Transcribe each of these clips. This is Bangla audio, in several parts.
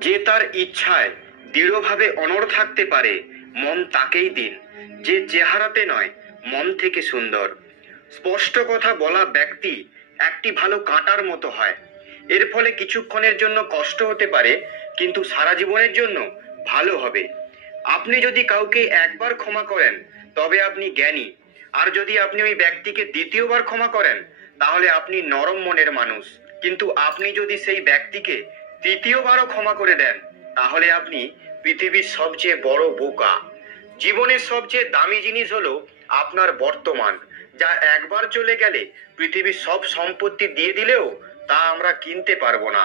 যে তার ইচ্ছায় দৃঢ়ভাবে অনড় থাকতে পারে, মন তাকেই দিন, যে চেহারাতে নয় মন থেকে সুন্দর। স্পষ্ট কথা বলা ব্যক্তি একটি ভালো কাঁটার মতো হয়। এর ফলে কিছুক্ষণের জন্য কষ্ট হতে পারে, কিন্তু সারা জীবনের জন্য ভালো হবে। আপনি যদি কাউকে একবার ক্ষমা করেন তবে আপনি জ্ঞানী, আর যদি আপনি ওই ব্যক্তিকে দ্বিতীয়বার ক্ষমা করেন তাহলে আপনি নরম মনের মানুষ। কিন্তু আপনি যদি সেই ব্যক্তিকে তৃতীয়বারও ক্ষমা করে দেন তাহলে আপনি পৃথিবীর সবচেয়ে বড় বোকা। জীবনের সবচেয়ে দামি জিনিস হলো আপনার বর্তমান, যা একবার চলে গেলে পৃথিবীর সব সম্পত্তি দিয়ে দিলেও তা আমরা কিনতে পারবো না।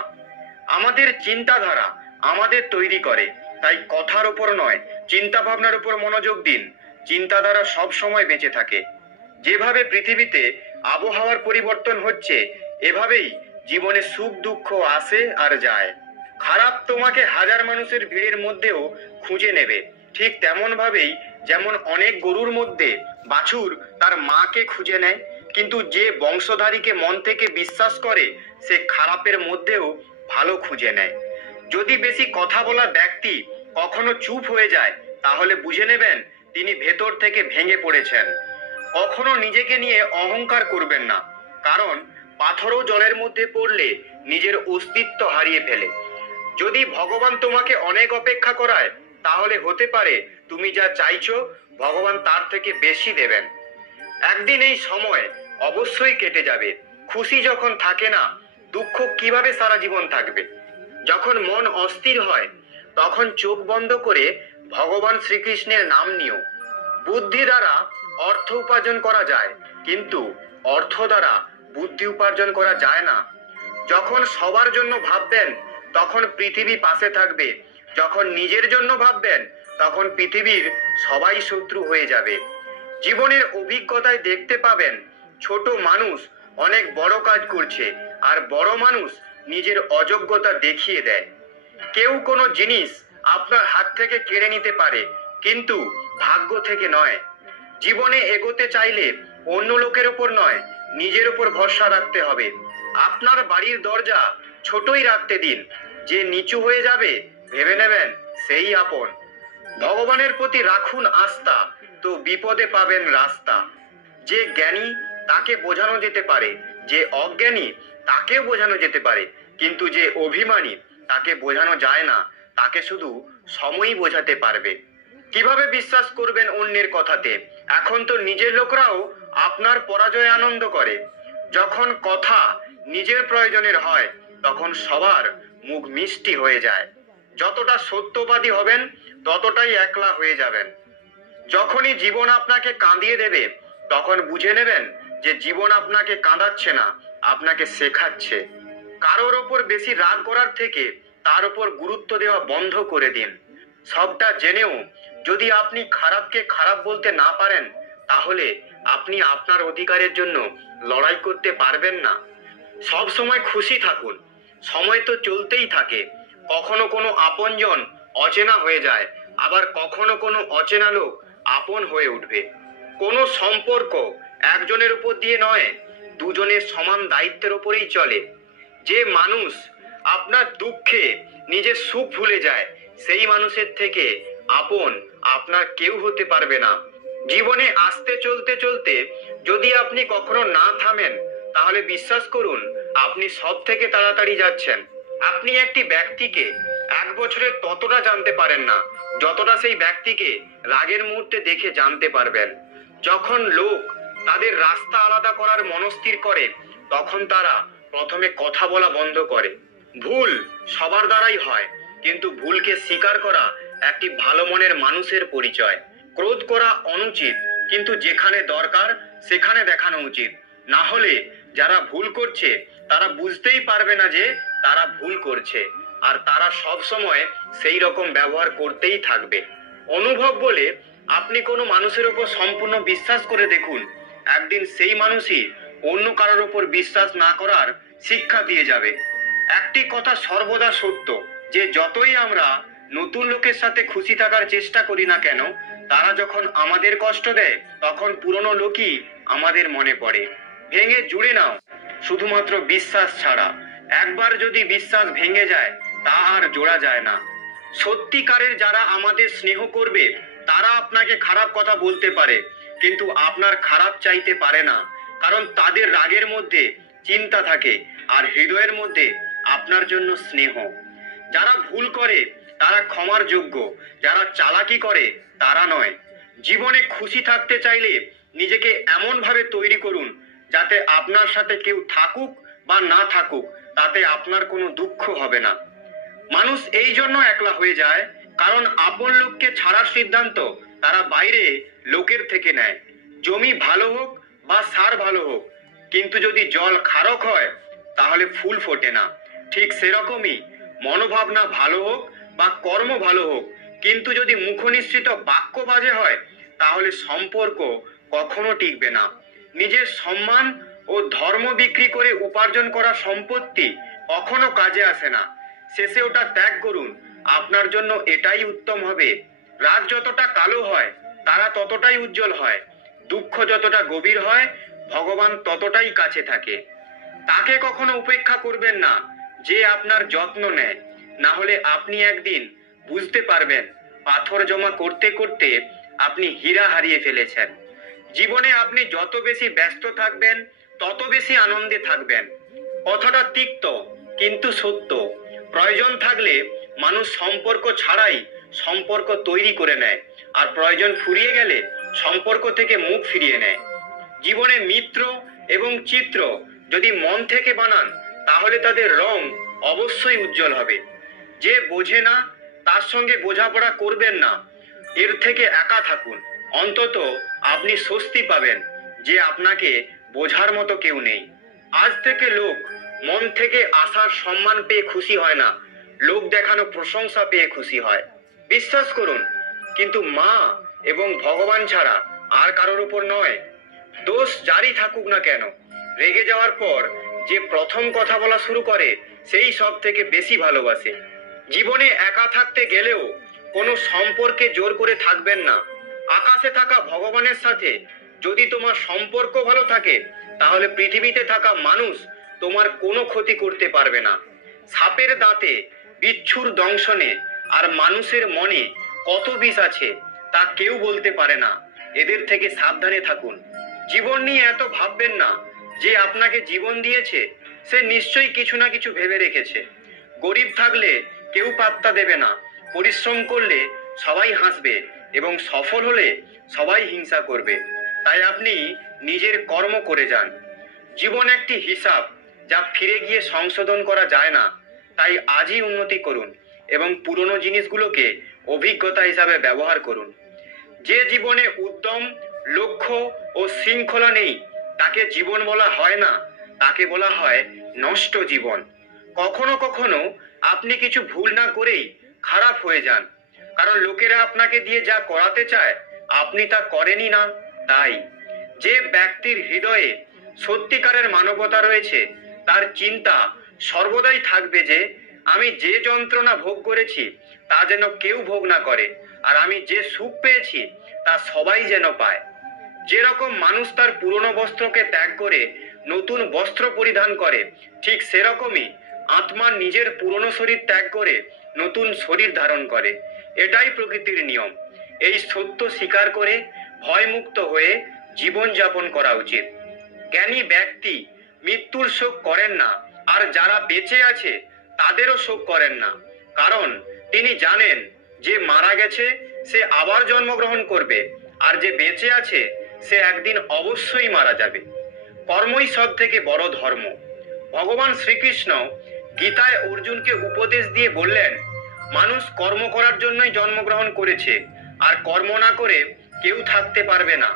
আমাদের চিন্তাধারা আমাদের তৈরি করে, তাই কথার উপর নয় চিন্তা ভাবনার উপর মনোযোগ দিন। চিন্তাধারা সব সময় বেঁচে থাকে। যেভাবে পৃথিবীতে আবহাওয়ার পরিবর্তন হচ্ছে, এভাবেই জীবনে সুখ দুঃখ আসে আর যায়। খারাপ তোমাকে হাজার মানুষের ভিড়ের মধ্যেও খুঁজে নেবে, ঠিক তেমন ভাবেই যেমন অনেক গরুর মধ্যে বাছুর তার মাকে খুঁজে নেয়, কিন্তু যে বংশধারীকে মন থেকে বিশ্বাস করে সে খারাপের মধ্যেও ভালো খুঁজে নেয়। যদি বেশি কথা বলা ব্যক্তি কখনো চুপ হয়ে যায় তাহলে বুঝে নেবেন তিনি ভেতর থেকে ভেঙে পড়েছেন। কখনো নিজেকে নিয়ে অহংকার করবেন না, কারণ পাথরও জলের মধ্যে পড়লে নিজের অস্তিত্ব হারিয়ে ফেলে। যদি ভগবান তোমাকে অনেক অপেক্ষা করায় তাহলে হতে পারে তুমি যা চাইছো ভগবান তার থেকে বেশি দেবেন। একদিন এই সময় অবশ্যই কেটে যাবে। খুশি যখন থাকে না, দুঃখ কিভাবে সারা জীবন থাকবে? যখন মন অস্থির হয় তখন চোখ বন্ধ করে ভগবান শ্রীকৃষ্ণের নাম নিও। বুদ্ধি দ্বারা অর্থ উপার্জন করা যায়, কিন্তু অর্থ দ্বারা বুদ্ধি উপার্জন করা যায় না। যখন সবার জন্য ভাববেন তখন পৃথিবী পাশে থাকবে, যখন নিজের জন্য ভাববেন তখন পৃথিবীর সবাই শত্রু হয়ে যাবে। জীবনের অভিজ্ঞতায় দেখতে পাবেন ছোট মানুষ অনেক বড় কাজ করছে, আর বড় মানুষ নিজের অযোগ্যতা দেখিয়ে দেয়। কেউ কোনো জিনিস আপনার হাত থেকে কেড়ে নিতে পারে, কিন্তু ভাগ্য থেকে নয়। জীবনে এগোতে চাইলে অন্য লোকের উপর নয়, নিজের উপর ভরসা রাখতে হবে। আপনার বাড়ির দরজা ছোটই রাখতে দিন, যে নিচু হয়ে যাবে ভেবে নেবেন সেই আপন। ভগবানের প্রতি রাখুন আস্থা, তো বিপদে পাবেন রাস্তা। যে জ্ঞানী তাকে বোঝানো যেতে পারে, যে অজ্ঞানী তাকেও বোঝানো যেতে পারে, কিন্তু যে অভিমানী তাকে বোঝানো যায় না, তাকে শুধু সময়ই বোঝাতে পারবে। কিভাবে বিশ্বাস করবেন অন্যের কথাতে? এখন তো নিজের লোকরাও আপনার পরাজয়ে আনন্দ করে। যখন কথা নিজের প্রয়োজনের হয় তখন সবার মুখ মিষ্টি হয়ে যায়। যতটা সত্যবাদী হবেন ততটাই একলা হয়ে যাবেন। যখনই জীবন আপনাকে কাঁদিয়ে দেবে তখন বুঝে নেবেন যে জীবন আপনাকে কাঁদাচ্ছে না, আপনাকে শেখাচ্ছে। কারোর ওপর বেশি রাগ করার থেকে তার উপর গুরুত্ব দেওয়া বন্ধ করে দিন। সবটা জেনেও যদি আপনি খারাপকে খারাপ বলতে না পারেন তাহলে আপনি আপনার অধিকারের জন্য লড়াই করতে পারবেন না। সব সময় খুশি থাকুন, সময় তো চলতেই থাকে। কখনো কোনো আপনজন অচেনা হয়ে যায়, আবার কখনো কোনো অচেনা লোক আপন হয়ে উঠবে। কোনো সম্পর্ক একজনের উপর দিয়ে নয়, দুজনের সমান দায়িত্বের উপরেই চলে। যে মানুষ আপনার দুঃখে নিজের সুখ ভুলে যায় সেই মানুষের থেকে আপন আপনার কেউ হতে পারবে না। জীবনে আসতে চলতে চলতে যদি আপনি কখনো না থামেন তাহলে বিশ্বাস করুন আপনি সব থেকে তাড়াতাড়ি যাচ্ছেন। আপনি একটি ব্যক্তিকে এক বছরে ততটা জানতে পারেন না যতটা সেই ব্যক্তিকে রাগের মুহূর্তে দেখে জানতে পারবেন। যখন লোক তাদের রাস্তা আলাদা করার মনস্থির করে তখন তারা প্রথমে কথা বলা বন্ধ করে। ভুল সবার দ্বারাই হয়, কিন্তু ভুলকে স্বীকার করা একটি ভালো মনের মানুষের পরিচয়। ক্রোধ করা অনুচিত, কিন্তু যেখানে দরকার সেখানে দেখানো উচিত। না হলে যারা ভুল করছে তারা বুঝতেই পারবে না যে তারা ভুল করছে, আর তারা সব সময় সেই রকম ব্যবহার করতেই থাকবে। অনুভব বলে আপনি কোনো মানুষের উপর সম্পূর্ণ বিশ্বাস করে দেখুন, একদিন সেই মানুষই অন্য কারোর উপর বিশ্বাস না করার শিক্ষা দিয়ে যাবে। একটি কথা সর্বদা সত্য, যে যতই আমরা নতুন লোকের সাথে খুশি থাকার চেষ্টা করি না কেন, তারা যখন আমাদের কষ্ট দেয় তখন পুরনো লোকই আমাদের মনে পড়ে। ভেঙে জুড়ে নাও, শুধুমাত্র বিশ্বাস ছাড়া। একবার যদি বিশ্বাস ভেঙে যায় তা আর জোড়া যায় না। সত্যিকারের যারা আমাদের স্নেহ করবে তারা আপনাকে খারাপ কথা বলতে পারে, কিন্তু আপনার খারাপ চাইতে পারে না, কারণ তাদের রাগের মধ্যে চিন্তা থাকে আর হৃদয়ের মধ্যে আপনার জন্য স্নেহ। যারা ভুল করে তারা ক্ষমার যোগ্য, যারা চালাকি করে তারা নয়। জীবনে খুশি থাকতে চাইলে নিজেকে এমন ভাবে তৈরি করুন যাতে আপনার সাথে কেউ থাকুক বা না থাকুক তাতে আপনার কোনো দুঃখ হবে না। মানুষ এই জন্য একলা হয়ে যায় কারণ আপন লোককে ছাড়ার সিদ্ধান্ত তারা বাইরে লোকের থেকে নেয়। জমি ভালো হোক বা সার ভালো হোক, কিন্তু যদি জল খারক হয় তাহলে ফুল ফোটে না। ঠিক সেরকমই মনোভাবনা ভালো হোক বা কর্ম ভালো হোক, কিন্তু যদি মুখনিসৃত বাক্য বাজে হয় তাহলে সম্পর্ক কখনো টিকবে না। নিজের সম্মান ও ধর্ম বিক্রি করে উপার্জন করা সম্পত্তি কখনো কাজে আসে না। শেষে ওটা ত্যাগ করুন, আপনার জন্য এটাই উত্তম হবে। রাত যতটা কালো হয় তারা ততটাই উজ্জ্বল হয়, দুঃখ যতটা গভীর হয় ভগবান ততটাই কাছে থাকে। তাকে কখনো উপেক্ষা করবেন না যে আপনার যত্ন নেয়, না হলে আপনি একদিন বুঝতে পারবেন পাথর জমা করতে করতে আপনি হীরা হারিয়ে ফেলেছেন। জীবনে আপনি যত বেশি ব্যস্ত থাকবেন তত বেশি আনন্দে থাকবেন। কথাটা তিক্ত কিন্তু সত্য। প্রয়োজন থাকলে মানুষ সম্পর্ক ছাড়াই সম্পর্ক তৈরি করে নেয়, আর প্রয়োজন ফুরিয়ে গেলে সম্পর্ক থেকে মুখ ফিরিয়ে নেয়। জীবনে মিত্র এবং চিত্র যদি মন থেকে বানান তাহলে তাদের রং অবশ্যই উজ্জ্বল হবে। যে বোঝে না তার সঙ্গে বোঝাপড়া করবেন না, এর থেকে একা থাকুন। অন্তত আপনি স্বস্তি পাবেন যে আপনাকে বোঝার মতো কেউ নেই। আজ থেকে লোক মন থেকে আসার সম্মান পেয়ে খুশি হয় না, লোক দেখানো প্রশংসা পেয়ে খুশি হয়। বিশ্বাস করুন, কিন্তু মা এবং ভগবান ছাড়া আর কারোর উপর নয়। দোষ জারি থাকুক না কেন, রেগে যাওয়ার পর যে প্রথম কথা বলা শুরু করে সেই সব থেকে বেশি ভালোবাসে। জীবনে একা থাকতে গেলেও কোনো সম্পর্কে জোর করে থাকবেন না। আকাশে থাকা ভগবানের সাথে যদি তোমার সম্পর্ক ভালো থাকে তাহলে পৃথিবীতে থাকা মানুষ তোমার কোনো ক্ষতি করতে পারবে না। সাপের দাঁতে, বিচ্ছুর দংশনে আর মানুষের মনে কত বিষ আছে তা কেউ বলতে পারে না। এদের থেকে সাবধানে থাকুন। জীবন নিয়ে এত ভাববেন না। যে আপনাকে জীবন দিয়েছে সে নিশ্চয়ই কিছু না কিছু ভেবে রেখেছে। গরিব থাকলে কেউ পাত্তা দেবে না, পরিশ্রম করলে সবাই হাসবে এবং সফল হলে সবাই হিংসা করবে। তাই আপনি নিজের কর্ম করে যান। জীবন একটি হিসাব যা ফিরে গিয়ে সংশোধন করা যায় না। তাই আজই উন্নতি করুন এবং পুরনো জিনিসগুলোকে অভিজ্ঞতা হিসাবে ব্যবহার করুন। যে জীবনে উদ্যম, লক্ষ্য ও শৃঙ্খলা নেই তাকে জীবন বলা হয় না, তাকে বলা হয় নষ্ট জীবন। কখনো কখনো আপনি কিছু ভুল না করেই খারাপ হয়ে যান, কারণ লোকেরা আপনাকে দিয়ে যা করাতে চায় আপনি তা করেনই না। তাই যে ব্যক্তির হৃদয়ে সত্যিকারের মানবতা রয়েছে তার চিন্তা সর্বদাই থাকবে যে আমি যে যন্ত্রণা ভোগ করেছি তা যেন কেউ ভোগ না করে, আর আমি যে সুখ পেয়েছি তা সবাই যেন পায়। যেরকম মানুষ তার পুরনো বস্ত্রকে ত্যাগ করে নতুন বস্ত্র পরিধান করে, ঠিক সেরকমই আত্মা নিজের পুরনো শরীর ত্যাগ করে নতুন শরীর ধারণ করে। এটাই প্রকৃতির নিয়ম। এই সত্য স্বীকার করে ভয়মুক্ত হয়ে জীবন যাপন করা উচিত। জ্ঞানী ব্যক্তি মৃত্যুর শোক করেন না, আর যারা বেঁচে আছে তাদেরও শোক করেন না, কারণ তিনি জানেন যে মারা গেছে সে আবার জন্মগ্রহণ করবে, আর যে বেঁচে আছে সে একদিন অবশ্যই মারা যাবে। কর্মই সব থেকে বড় ধর্ম। ভগবান শ্রীকৃষ্ণ গীতায় অর্জুনকে উপদেশ দিয়ে বললেন, মানুষ কর্ম করার জন্যই জন্মগ্রহণ করেছে, আর কর্ম না করে কেউ থাকতে পারবে না।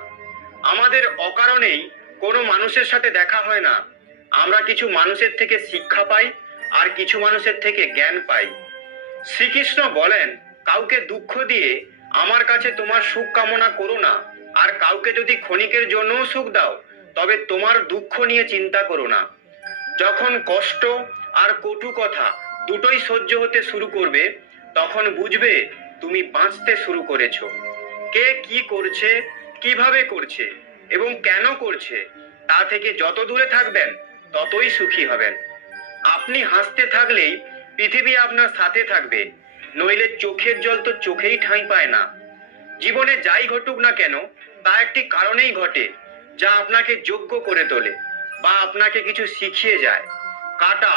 আমাদের অকারণেই কোনো মানুষের সাথে দেখা হয় না। আমরা কিছু মানুষের থেকে শিক্ষা পাই আর কিছু মানুষের থেকে জ্ঞান পাই। শ্রীকৃষ্ণ বলেন, কাউকে দুঃখ দিয়ে আমার কাছে তোমার সুখ কামনা করো না, আর কাউকে যদি ক্ষণিকের জন্যও সুখ দাও তবে তোমার দুঃখ নিয়ে চিন্তা করো না। যখন কষ্ট আর কটু কথা দুটোই সহ্য হতে শুরু করবে তখন বুঝবে তুমি বাঁচতে শুরু করেছো। কে কি করছে, কিভাবে করছে এবং কেন করছে তা থেকে যত দূরে থাকবেন ততই সুখী হবেন। আপনি হাসতে থাকলেই পৃথিবী আপনার সাথে থাকবে, নইলে চোখের জল তো চোখেই ঠাঁই পায় না। জীবনে যাই ঘটুক না কেন, তা একটি কারণেই ঘটে, যা আপনাকে যোগ্য করে তোলে বা আপনাকে কিছু শিখিয়ে যায়। কাটা,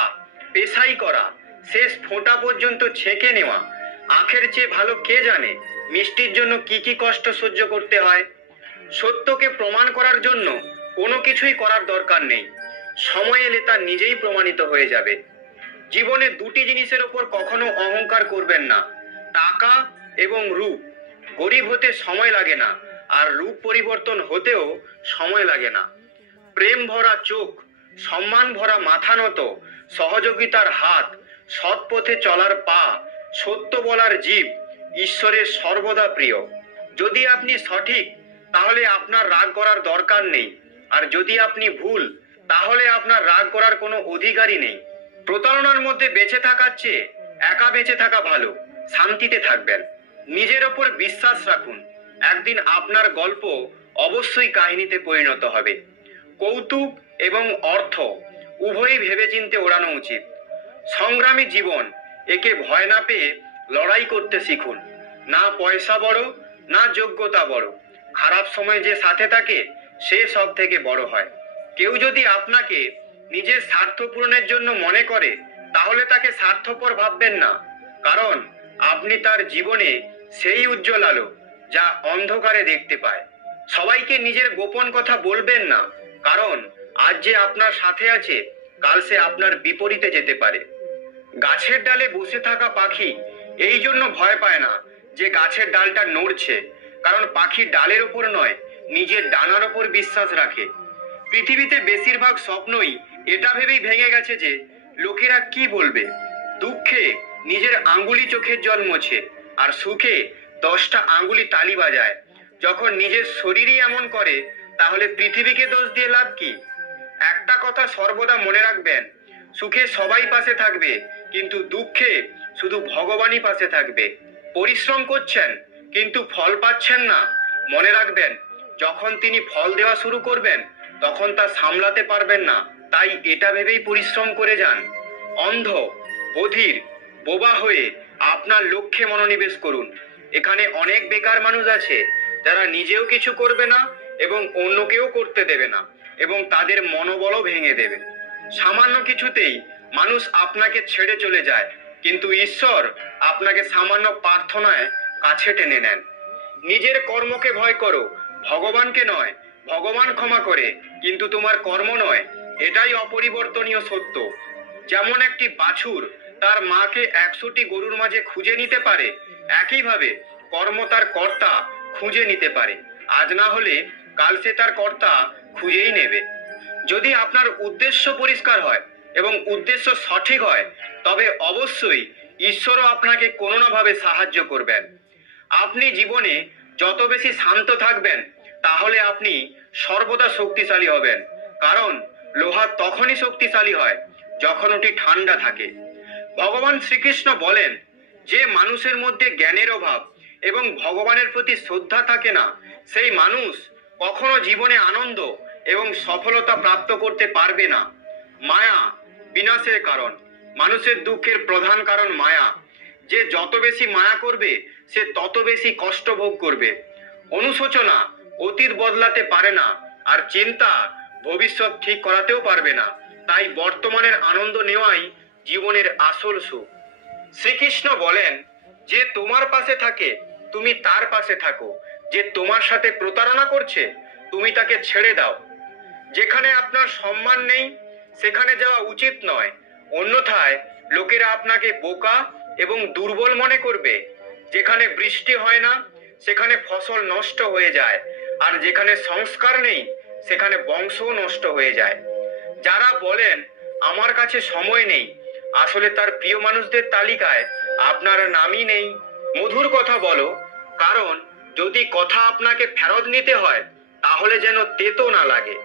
পেশাই করা, শেষ ফোঁটা পর্যন্ত ছেঁকে নেওয়া, আখের চেয়ে ভালো কে জানে মিষ্টির জন্য কি কি কষ্ট সহ্য করতে হয়। সত্যকে প্রমাণ করার জন্য কোনো কিছুই করার দরকার নেই, সময় এলে তা নিজেই প্রমাণিত হয়ে যাবে। জীবনে দুটি জিনিসের উপর কখনো অহংকার করবেন না, টাকা এবং রূপ। গরিব হতে সময় লাগে না, আর রূপ পরিবর্তন হতেও সময় লাগে না। প্রেম ভরা চোখ, সম্মান ভরা মাথা নত, সহযোগিতার হাত, সৎ পথে চলার পা, সত্য বলার জিভ ঈশ্বরের সর্বদা প্রিয়। যদি আপনি সঠিক, তাহলে আপনার রাগ করার দরকার নেই, আর যদি আপনি ভুল, তাহলে আপনার রাগ করার কোনো অধিকারই নেই। প্রতারণার মধ্যে বেঁচে থাকার চেয়ে একা বেঁচে থাকা ভালো। শান্তিতে থাকবেন, নিজের ওপর বিশ্বাস রাখুন। একদিন আপনার গল্প অবশ্যই কাহিনীতে পরিণত হবে। কৌতুক এবং অর্থ উভয়ই ভেবেচিন্তে ওড়ানো উচিত। সংগ্রামী জীবন, একে ভয় না পেয়ে লড়াই করতে শিখুন। না পয়সা বড়, না যোগ্যতা বড়। খারাপ সময় যে সাথে থাকে, সে সব থেকে বড় হয়। কেউ যদি আপনাকে নিজের স্বার্থ পূরণের জন্য মনে করে, তাহলে তাকে স্বার্থপর ভাববেন না, কারণ আপনি তার জীবনে সেই উজ্জ্বল আলো যা অন্ধকারে দেখতে পায়। সবাইকে নিজের গোপন কথা বলবেন না, কারণ আজ যে আপনার সাথে আছে, কাল সে আপনার বিপরীতে যেতে পারে। গাছের ডালে বসে থাকা পাখি এই জন্য ভয় পায় না যে গাছের ডালটা নড়ছে, কারণ পাখি ডালের ওপর নয়, নিজের ডানার ওপর বিশ্বাস রাখে। পৃথিবীতে বেশিরভাগ স্বপ্নই এটা ভেবেই ভেঙে গেছে যে লোকেরা কি বলবে। দুঃখে নিজের আঙ্গুলি চোখের জল মোছে, আর সুখে 10টা আঙ্গুলি তালি বাজায়। যখন নিজের শরীরই এমন করে, তাহলে পৃথিবীকে দোষ দিয়ে লাভ কি? একটা কথা সর্বদা মনে রাখবেন, সুখে সবাই পাশে থাকবে, কিন্তু দুঃখে শুধু ভগবানই পাশে থাকবে। পরিশ্রম করছেন কিন্তু ফল পাচ্ছেন না, মনে রাখবেন, যখন তিনি ফল দেওয়া শুরু করবেন, তখন তা সামলাতে পারবেন না। তাই এটা ভেবেই পরিশ্রম করে যান। অন্ধ, বধির, বোবা হয়ে আপনার লক্ষ্যে মনোনিবেশ করুন। এখানে অনেক বেকার মানুষ আছে, যারা নিজেও কিছু করবে না এবং অন্যকেও করতে দেবে না, এবং তাদের মনোবলও ভেঙে দেবে। সামান্য কিছুতেই মানুষ আপনাকে ছেড়ে চলে যায়, কিন্তু ঈশ্বর আপনাকে সামান্য প্রার্থনায় কাছে টেনে নেন। নিজের কর্মকে ভয় করো, ভগবানকে নয়। ভগবান ক্ষমা করে, কিন্তু তোমার কর্ম নয়। এটাই অপরিবর্তনীয় সত্য। যেমন একটি বাছুর তার মাকে 100টি গরুর মাঝে খুঁজে নিতে পারে, একইভাবে কর্ম তার কর্তা খুঁজে নিতে পারে। আজ না হলে কাল সে তার কর্তা খুঁজেই নেবে। যদি আপনার উদ্দেশ্য পরিষ্কার হয় এবং উদ্দেশ্য সঠিক হয়, তবে অবশ্যই ঈশ্বরও আপনাকে কোনো না ভাবে সাহায্য করবেন। আপনি জীবনে যত বেশি শান্ত থাকবেন, তাহলে আপনি সর্বদা শক্তিশালী হবেন, কারণ লোহা তখনই শক্তিশালী হয় যখন ওটি ঠান্ডা থাকে। ভগবান শ্রীকৃষ্ণ বলেন, যে মানুষের মধ্যে জ্ঞানের অভাব এবং ভগবানের প্রতি শ্রদ্ধা থাকে না, সেই মানুষ কখনো জীবনে আনন্দ এবং সফলতা প্রাপ্ত করতে পারবে না। মায়া বিনাশের কারণ। মানুষের দুঃখের প্রধান কারণ মায়া। যে যত বেশি মায়া করবে, সে তত বেশি কষ্ট ভোগ করবে। অনুশোচনা অতীত বদলাতে পারে না, আর চিন্তা ভবিষ্যৎ ঠিক করাতেও পারবে না। তাই বর্তমানের আনন্দ নেওয়াই জীবনের আসল সুখ। শ্রীকৃষ্ণ বলেন, যে তোমার পাশে থাকে তুমি তার পাশে থাকো, যে তোমার সাথে প্রতারণা করছে তুমি তাকে ছেড়ে দাও। যেখানে আপনার সম্মান নেই, সেখানে যাওয়া উচিত নয়, অন্যথায় লোকেরা আপনাকে বোকা এবং দুর্বল মনে করবে। যেখানে বৃষ্টি হয় না, সেখানে ফসল নষ্ট হয়ে যায়, আর যেখানে সংস্কার নেই, সেখানে বংশও নষ্ট হয়ে যায়। যারা বলেন আমার কাছে সময় নেই, আসলে তার প্রিয় মানুষদের তালিকায় আপনার নামই নেই। মধুর কথা বলো, কারণ যদি কথা আপনাকে ফেরত নিতে হয়, তাহলে যেন তেতো না লাগে।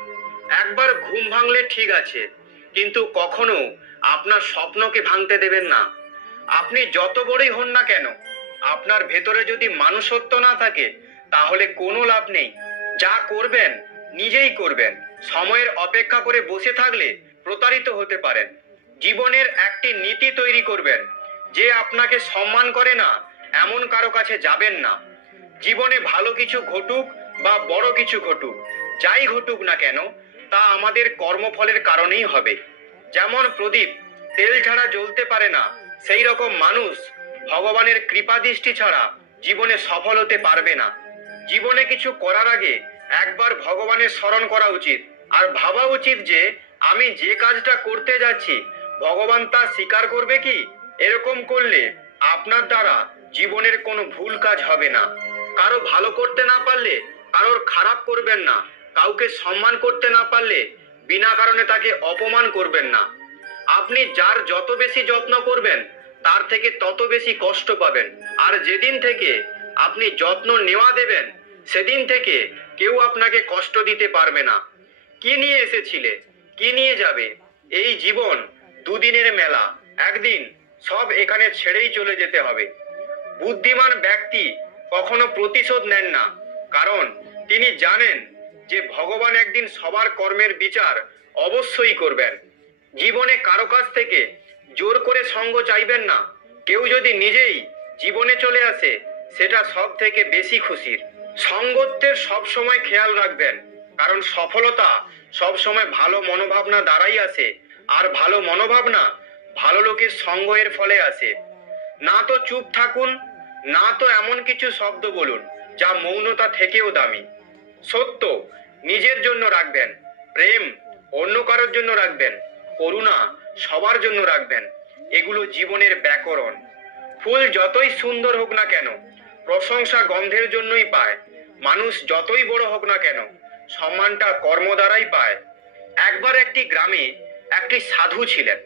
একবার ঘুম ভাঙলে ঠিক আছে, কিন্তু কখনো আপনার স্বপ্নকে ভাঙতে দেবেন না। আপনি যত বড়ই হন না কেন, আপনার ভেতরে যদি মানুষত্ব না থাকে, তাহলে কোনো লাভ নেই। যা করবেন নিজেই করবেন। সময়ের অপেক্ষা করে বসে থাকলে প্রতারিত হতে পারেন। জীবনের একটি নীতি তৈরি করবেন, যে আপনাকে সম্মান করে না এমন কারো কাছে যাবেন না। জীবনে ভালো কিছু ঘটুক বা বড় কিছু ঘটুক, যাই ঘটুক না কেন, তা আমাদের কর্মফলের কারণেই হবে। যেমন প্রদীপ তেল ছাড়া জ্বলতে পারে না, সেই রকম মানুষ ভগবানের কৃপা দৃষ্টি ছাড়া জীবনে সফল হতে পারবে না। জীবনে কিছু করার আগে একবার ভগবানের স্মরণ করা উচিত, আর ভাবা উচিত যে আমি যে কাজটা করতে যাচ্ছি ভগবান তা স্বীকার করবে কি। এরকম করলে আপনার দ্বারা জীবনের কোনো ভুল কাজ হবে না। কারো ভালো করতে না পারলে কারোর খারাপ করবেন না, কাউকে সম্মান করতে না পারলে বিনা কারণে তাকে অপমান করবেন না। আপনি যার যত বেশি যত্ন করবেন তার থেকে তত বেশি কষ্ট পাবেন। আর যেদিন থেকে আপনি যত্ন নেওয়া দেবেন সেদিন থেকে কেউ আপনাকে কষ্ট দিতে পারবে না। কি নিয়ে এসেছিলে, কি নিয়ে যাবে? এই জীবন দুদিনের মেলা, একদিন সব এখানে ছেড়েই চলে যেতে হবে। বুদ্ধিমান ব্যক্তি কখনো প্রতিশোধ নেন না, কারণ তিনি জানেন যে ভগবান একদিন সবার কর্মের বিচার অবশ্যই করবেন। জীবনে কারো কাছ থেকে জোর করে সঙ্গ চাইবেন না। কেউ যদি নিজেই জীবনে চলে আসে সেটা সব থেকে বেশি খুশির। সঙ্গত্বের সব সময় খেয়াল রাখবেন, কারণ সফলতা সব সময় ভালো মনোভাবনা দ্বারাই আসে, আর ভালো মনোভাবনা ভালো লোকের সঙ্গ এর ফলে আসে। না তো চুপ থাকুন, না তো এমন কিছু শব্দ বলুন যা মৌনতা থেকেও দামি। সত্য নিজের জন্য রাখবেন, প্রেম অন্য কারোর জন্য রাখবেন, করুণা সবার জন্য রাখবেন। এগুলো জীবনের ব্যাকরণ। ফুল যতই সুন্দর হোক না কেন প্রশংসা গন্ধের জন্যই পায়। মানুষ যতই বড় হোক না কেন সম্মানটা কর্ম দ্বারাই পায়। একবার একটি গ্রামে একটি সাধু ছিলেন,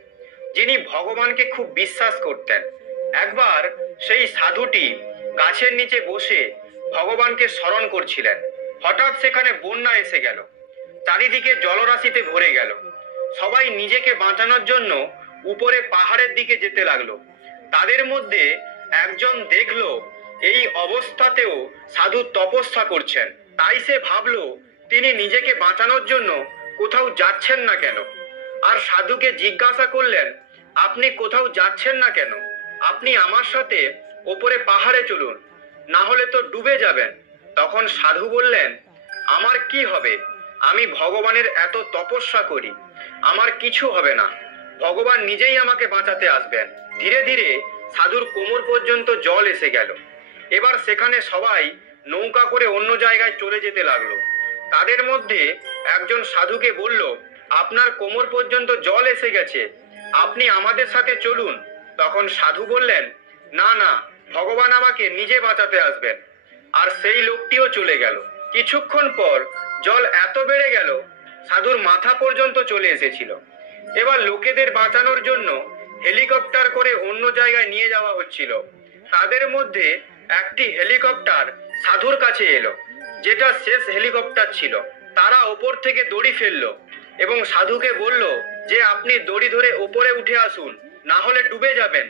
যিনি ভগবানকে খুব বিশ্বাস করতেন। একবার সেই সাধুটি গাছের নিচে বসে ভগবানকে স্মরণ করছিলেন। হঠাৎ সেখানে বন্যা এসে গেল, চারিদিকে জলরাশিতে ভরে গেল। সবাই নিজেকে বাঁচানোর জন্য উপরে পাহাড়ের দিকে যেতে লাগলো। তাদের মধ্যে একজন দেখলো এই অবস্থাতেও সাধু তপস্যা করছেন, তাই সে ভাবলো তিনি নিজেকে বাঁচানোর জন্য কোথাও যাচ্ছেন না কেন। আর সাধুকে জিজ্ঞাসা করলেন, আপনি কোথাও যাচ্ছেন না কেন? আপনি আমার সাথে ওপরে পাহাড়ে চলুন, না হলে তো ডুবে যাবেন। তখন সাধু বললেন, আমার কি হবে? আমি ভগবানের এত তপস্যা করি, আমার কিছু হবে না, ভগবান নিজেই আমাকে বাঁচাতে আসবেন। ধীরে ধীরে সাধুর কোমর পর্যন্ত জল এসে গেল। এবার সেখানে সবাই নৌকা করে অন্য জায়গায় চলে যেতে লাগলো। তাদের মধ্যে একজন সাধুকে বলল, আপনার কোমর পর্যন্ত জল এসে গেছে, আপনি আমাদের সাথে চলুন। তখন সাধু বললেন, না না, ভগবান আমাকে নিজে বাঁচাতে আসবেন। আর সেই লোকটিও চলে গেল। কিছুক্ষণ পর জল এত বেড়ে গেল সাধুর মাথা পর্যন্ত চলে এসেছিল। এবার লোকেদের বাঁচানোর জন্য হেলিকপ্টার করে অন্য জায়গায় নিয়ে যাওয়া হচ্ছিল। তাদের মধ্যে একটি হেলিকপ্টার সাধুর কাছে এলো, যেটা শেষ হেলিকপ্টার ছিল। তারা ওপর থেকে দড়ি ফেললো এবং সাধুকে বলল যে আপনি দড়ি ধরে ওপরে উঠে আসুন, না হলে ডুবে যাবেন।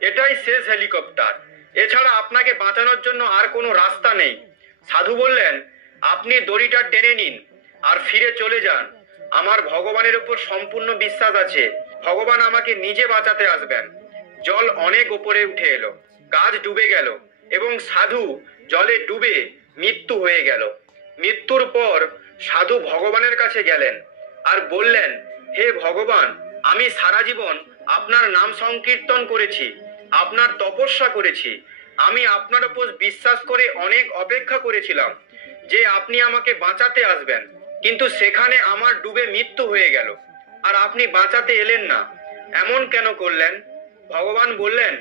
এটাই শেষ হেলিকপ্টার, এছাড়া আপনাকে বাঁচানোর জন্য আর কোনো রাস্তা নেই। সাধু বললেন, আপনি দড়িটা টেনে নিন আর ফিরে চলে যান। আমার ভগবানের উপর সম্পূর্ণ বিশ্বাস আছে, ভগবান আমাকে নিজে বাঁচাতে আসবেন। জল অনেক উপরে উঠে এলো, গাছ ডুবে গেল এবং সাধু জলে ডুবে মৃত্যু হয়ে গেল। মৃত্যুর পর সাধু ভগবানের কাছে গেলেন আর বললেন, হে ভগবান, আমি সারা জীবন আপনার নাম সংকীর্তন করেছি, আপনার তপস্যা করেছি। আমি আপনার উপর বিশ্বাস করে অনেক অপেক্ষা করেছিলাম যে আপনি আমাকে বাঁচাতে আসবেন, কিন্তু সেখানে আমার ডুবে মৃত্যু হয়ে গেল আর আপনি বাঁচাতে এলেন না। এমন কেন করলেন? ভগবান বললেন,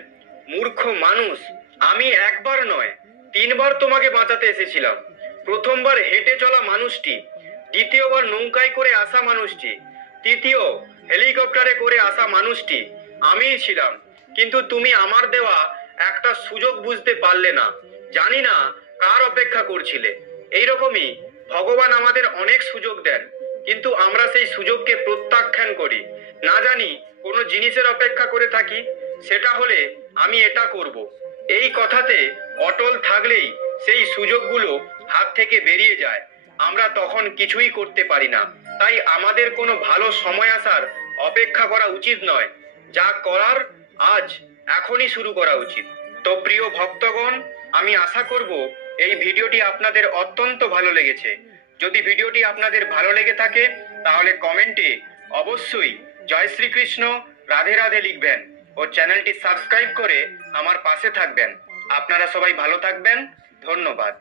মূর্খ মানুষ, আমি একবার নয় 3বার তোমাকে বাঁচাতে এসেছিলাম। প্রথমবার হেঁটে চলা মানুষটি, দ্বিতীয়বার নৌকায় করে আসা মানুষটি, তৃতীয় হেলিকপ্টারে করে আসা মানুষটি আমিই ছিলাম। কিন্তু তুমি আমার দেওয়া একটা সুযোগ বুঝতে পারলে না, জানি না কার অপেক্ষা করছিলে। এইরকমই ভগবান আমাদের অনেক সুযোগ দেন, কিন্তু আমরা সেই সুযোগকে প্রত্যাখ্যান করি। না জানি কোনো জিনিসের অপেক্ষা করে থাকি, সেটা হলে আমি এটা করব, এই কথাতে অটল থাকলেই সেই সুযোগগুলো হাত থেকে বেরিয়ে যায়। আমরা তখন কিছুই করতে পারি না। তাই আমাদের কোনো ভালো সময় আসার অপেক্ষা করা উচিত নয়, যা করার আজ এখনই শুরু করা উচিত। তো প্রিয় ভক্তগণ, আমি আশা করব এই ভিডিওটি আপনাদের অত্যন্ত ভালো লেগেছে। যদি ভিডিওটি আপনাদের ভালো লেগে থাকে তাহলে কমেন্টে অবশ্যই জয় শ্রীকৃষ্ণ, রাধে রাধে লিখবেন ও চ্যানেলটি সাবস্ক্রাইব করে আমার পাশে থাকবেন। আপনারা সবাই ভালো থাকবেন। ধন্যবাদ।